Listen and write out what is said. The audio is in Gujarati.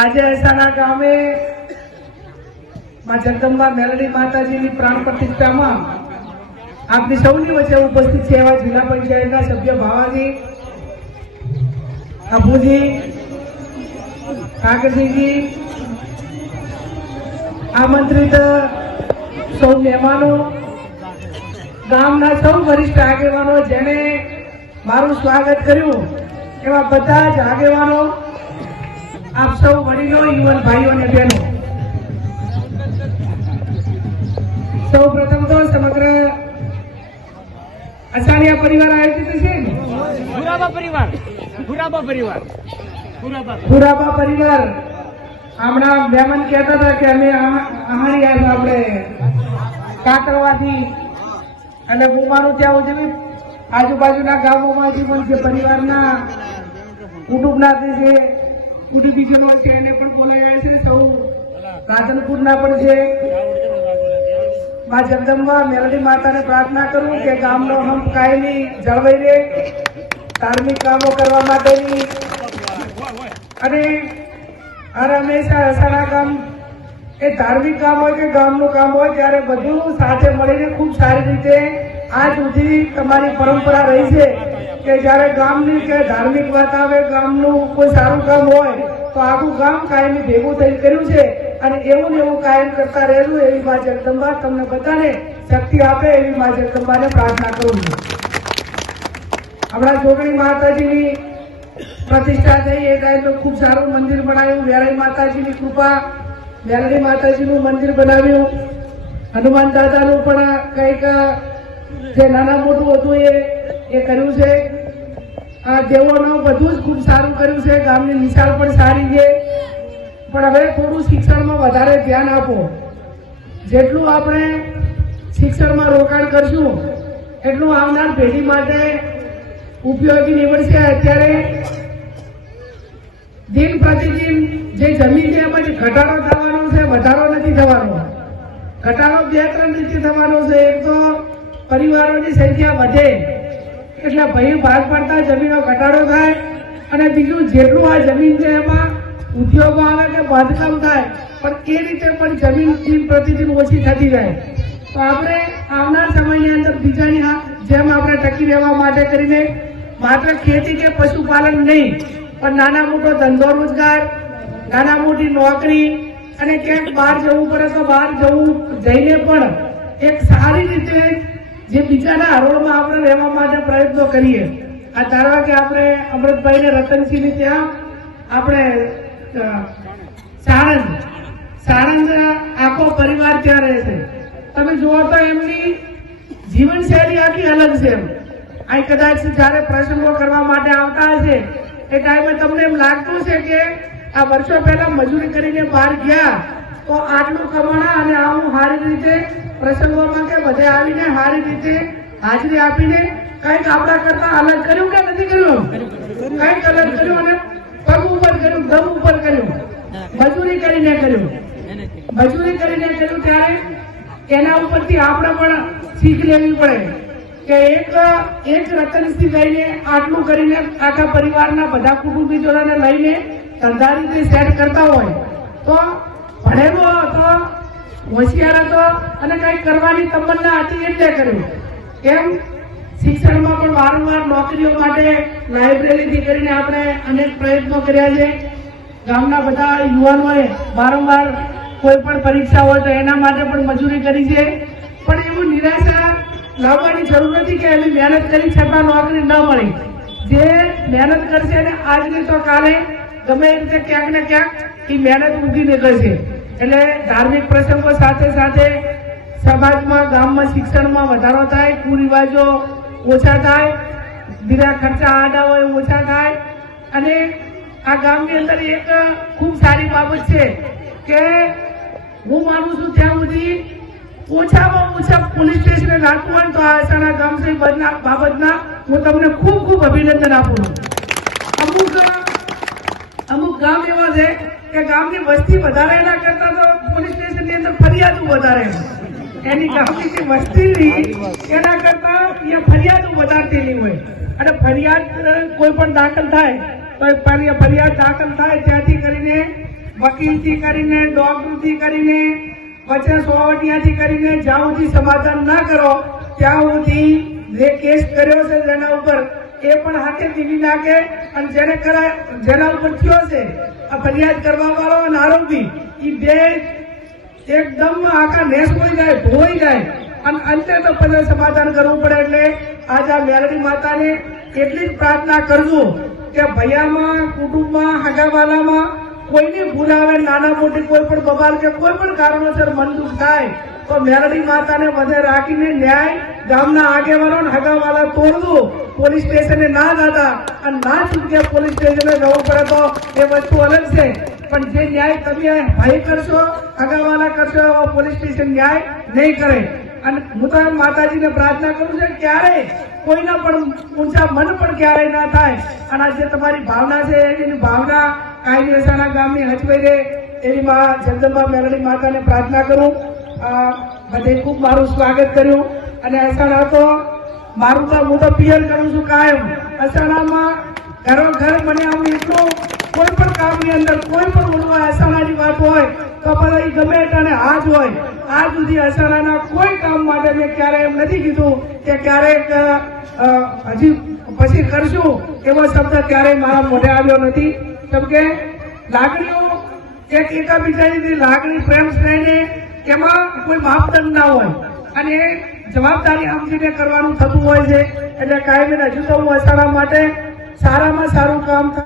આજે અહેસાણા ગામે માં જગદંબા મેલડી માતાજીની પ્રાણ પ્રતિષ્ઠામાં આપની સૌની વચ્ચે ઉપસ્થિત છે એવા જિલ્લા પંચાયતના સભ્ય ભાવાજી અભુજી કાકરજીજી આમંત્રિત સૌ મહેમાનો ગામના સૌ વરિષ્ઠ આગેવાનો જેને મારું સ્વાગત કર્યું એવા બધા જ આગેવાનો આપ સૌ વડીલો યુવાન ભાઈઓ અને બહેનો સૌ પ્રથમ તો સમગ્ર અસાનિયા પરિવાર આયોજિત છે ગુરાબા પરિવાર હમણાં મહેમાન કહેતા હતા કે અમે આહારી આપણે કાતરવાથી અને ગુમાનું ત્યાં ઉજવી આજુબાજુના ગામોમાંથી પણ જે પરિવારના કુટુંબના જે કુટુંબીજનો છે એને પણ બોલાવ્યા છે સૌ રાધનપુરના પણ છે મા જગદંબા મેલડી માતાને પ્રાર્થના કરું કે ગામનો હમ કાયમી જળવાઈ રહે ધાર્મિક કામો કરવા માટેની અને હર હંમેશા અસારા કામ એ ધાર્મિક કામ હોય કે ગામનું કામ હોય ત્યારે બધું સાથે મળીને ખૂબ સારી રીતે આજ સુધી તમારી પરંપરા રહી છે કે જ્યારે ગામની કે ધાર્મિક વાત આવે ગામનું કોઈ સારું કામ હોય તો આખું ગામ કાયમી ભેગું થઈ કર્યું છે અને એવું ને એવું કાયમ કરતા રહેલું એવી મા જગદંબા તમને બધાને શક્તિ આપે એવી મા જગદંબાને પ્રાર્થના કરું છું હમણાં જોગણી માતાજીની પ્રતિષ્ઠા થઈ એ ટાઈમે ખૂબ સારું મંદિર બનાવ્યું વેરાઈ માતાજીની કૃપા વેરાઈ માતાજીનું મંદિર બનાવ્યું હનુમાન દાદાનું પણ કંઈક જે નાના મોટું હતું એ એ કર્યું છે તેઓનું બધું જ ખૂબ સારું કર્યું છે ગામની નિશાળ પણ સારી છે પણ હવે થોડું શિક્ષણમાં વધારે ધ્યાન આપો જેટલું આપણે શિક્ષણમાં રોકાણ કરશું એટલું આવનાર પેઢી માટે ઉપયોગી નીવડશે અત્યારે દિન પ્રતિદિન જે જમીન છે એમાં ઘટાડો થવાનો છે વધારો નથી થવાનો ઘટાડો બે ત્રણ રીતે થવાનો છે એક તો પરિવારોની સંખ્યા વધે એટલે ભય ભાગ પડતા જમીનનો ઘટાડો થાય અને બીજું જેટલું આ જમીન છે એમાં ઉદ્યોગો આવે કે બાંધકામ થાય પણ એ રીતે પણ જમીન દિન પ્રતિદિન ઓછી થતી જાય તો આપણે આવનાર સમયની અંદર બીજાની જેમ આપણે ટકી રહેવા માટે કરીને માત્ર ખેતી કે પશુપાલન નહીં પણ નાના મોટો ધંધો રોજગાર નાના મોટી નોકરી અને ક્યાંક બહાર જવું પડે તો બહાર જવું જઈને પણ એક સારી રીતે જે બીજાના હરોળમાં આપણે રહેવા માટે પ્રયત્નો કરીએ આ ધારવા કે આપણે અમૃતભાઈ ને રતનસિંહ ત્યાં આપણે સાણંદ સાણંદ આખો પરિવાર ત્યાં રહે છે તમે જુઓ તો એમની જીવનશૈલી આખી અલગ છે એમ અહીં કદાચ જ્યારે પ્રસંગો કરવા માટે આવતા હશે એ ટાઈમે તમને એમ લાગતું છે કે આ વર્ષો પહેલા મજૂરી કરીને બહાર ગયા તો આટલું કમાણા અને આવું સારી રીતે પ્રસંગોમાં કે બધે આવીને સારી રીતે હાજરી આપીને કંઈક આપણા કરતા અલગ કર્યું કે નથી કર્યું કંઈક અલગ કર્યું અને પગ ઉપર કર્યું દમ ઉપર કર્યું મજૂરી કરીને કર્યું મજૂરી કરીને કર્યું ત્યારે એના ઉપરથી આપણે પણ શીખ લેવી પડે કે એક એક રતનથી લઈને આટલું કરીને આખા પરિવારના બધા કુટુંબીજોને લઈને ધંધા રીતે સેટ કરતા હોય તો હોશિયાર હતો અને કંઈ કરવાની તમન્ના હતી એટલે કર્યું એમ શિક્ષણમાં પણ વારંવાર નોકરીઓ માટે લાઇબ્રેરીથી કરીને આપણે અનેક પ્રયત્નો કર્યા છે ગામના બધા યુવાનોએ વારંવાર કોઈ પણ પરીક્ષા હોય તો એના માટે પણ મજૂરી કરી છે પણ એવું નિરાશા લાવવાની જરૂર નથી કે એવી મહેનત કરી છતાં નોકરી ન મળી જે મહેનત કરશે ને આજની તો કાલે ગમે એ રીતે ક્યાંક ને ક્યાંક એ મહેનત ઊંધી નીકળશે એટલે ધાર્મિક પ્રસંગો સાથે સાથે સમાજમાં ગામમાં શિક્ષણમાં વધારો થાય કુરિવાજો ઓછા થાય બીજા ખર્ચા આડા હોય ઓછા થાય અને આ ગામની અંદર એક ખૂબ સારી બાબત છે કે હું માનું છું ત્યાં સુધી ઓછામાં ઓછા પોલીસ સ્ટેશને રાખવું હોય તો આ સારા ગામ સહિત બાબતના હું તમને ખૂબ ખૂબ અભિનંદન આપું છું અમુક અમુક ગામ એવા છે કે ગામની વસ્તી વધારે એના કરતા તો પોલીસ સ્ટેશનની અંદર ફરિયાદો વધારે એની ગામની જે વસ્તી એના કરતા એ ફરિયાદો વધારતી હોય અને ફરિયાદ કોઈ પણ દાખલ થાય તો ફરિયાદ દાખલ થાય ત્યાંથી કરીને વકીલથી કરીને ડોક્ટરથી કરીને વચ્ચે સોવટિયાથી કરીને જ્યાં સુધી સમાધાન ના કરો ત્યાં સુધી જે કેસ કર્યો છે જેના ઉપર એ પણ હાથે ટીવી નાખે અને જેને કરાય જેના ઉપર થયો છે આ ફરિયાદ કરવા વાળો અને આરોપી એ બે એકદમ આખા નેસ હોય જાય ભોઈ જાય અને અંતે તો પછી સમાધાન કરવું પડે એટલે આજે આ મેલડી માતાને એટલી જ પ્રાર્થના કરજો કે ભૈયામાં કુટુંબમાં હાગાવાલામાં કોઈની ભૂલ આવે નાના મોટી કોઈ પણ બબાલ કે કોઈ પણ કારણોસર મન દુઃખ થાય તો મેલડી માતાને વધે રાખીને ન્યાય ગામના આગેવાનો હગાવાલા તોડવું પોલીસ સ્ટેશને ના દાદા અને ના છૂટકે પોલીસ સ્ટેશને જવું પડે તો એ વસ્તુ અલગ છે પણ જે ન્યાય તમે ભાઈ કરશો હગાવાલા કરશો એવો પોલીસ સ્ટેશન ન્યાય નહીં કરે અને હું તો માતાજીને પ્રાર્થના કરું છું ક્યારે કોઈના પણ ઊંચા મન પણ ક્યારેય ના થાય અને આ જે તમારી ભાવના છે એની ભાવના કાયમી રસાણા ગામની હચવાઈ રહે એની મા જગદંબા મેરડી માતાને પ્રાર્થના કરું બધે ખૂબ મારું સ્વાગત કર્યું અને અસાણા તો મારું તો હું તો પિયર કરું છું કાયમ અસાણામાં ઘરો ઘર મને આમ એટલું કોઈ પણ કામની અંદર કોઈ પણ મોટું અસાણાની વાત હોય તો પછી એ ગમે એટલાને હાથ હોય આ સુધી અસાણાના કોઈ કામ માટે મેં ક્યારે એમ નથી કીધું કે ક્યારેક હજી પછી કરશું એવો શબ્દ ક્યારે મારા મોઢે આવ્યો નથી કેમ કે લાગણીઓ એક એકબીજાની લાગણી પ્રેમ સ્નેહને એમાં કોઈ માપદંડ ના હોય અને જવાબદારી સમજીને કરવાનું થતું હોય છે એટલે કાયમી હજુ તો વસાડા માટે સારામાં સારું કામ